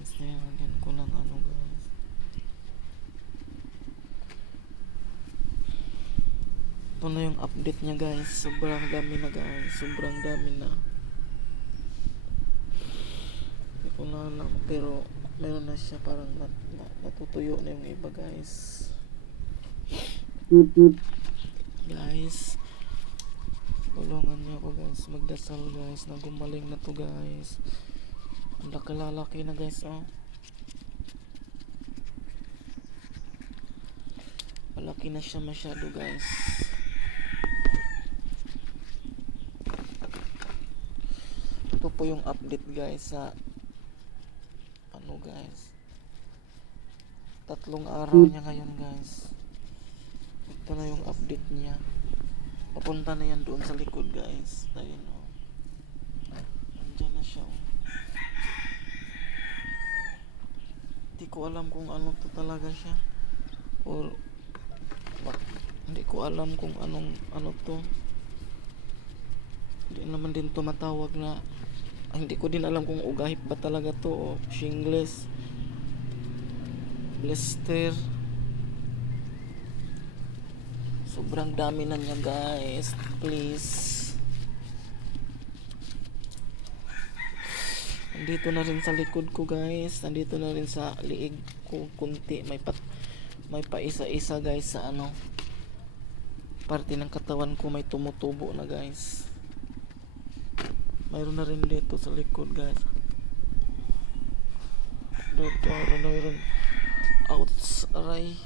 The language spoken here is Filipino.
guys, nilagyan ko ng ano guys. Ito na yung update niya guys. Sobrang dami na guys. Sobrang dami na. Hindi ko na alam. Pero meron na siya, parang natutuyo na yung iba guys. Guys, tulungan niyo ako guys. Magdasal guys na gumaling na to guys. Ang laki na guys, oh. Malaki na siya masyado guys. Ito po yung update guys sa ano guys. 3 araw niya ngayon guys. Ito na yung update niya. Papunta na yan doon sa likod guys. Ayun, oh. Nandiyan na siya, oh. Hindi ko alam kung ano to talaga siya. Or hindi ko alam kung ano to. Hindi naman din to matawag na, hindi ko din alam kung ugahip ba talaga to o shingles, blister. Sobrang dami na niya guys. Please, nandito na rin sa likod ko guys. Nandito na rin sa liig ko kunti. May paisa-isa guys sa ano, parte ng katawan ko may tumutubo na guys. Mayroon na rin dito sa likod guys. Dito mayroon. Outs, aray.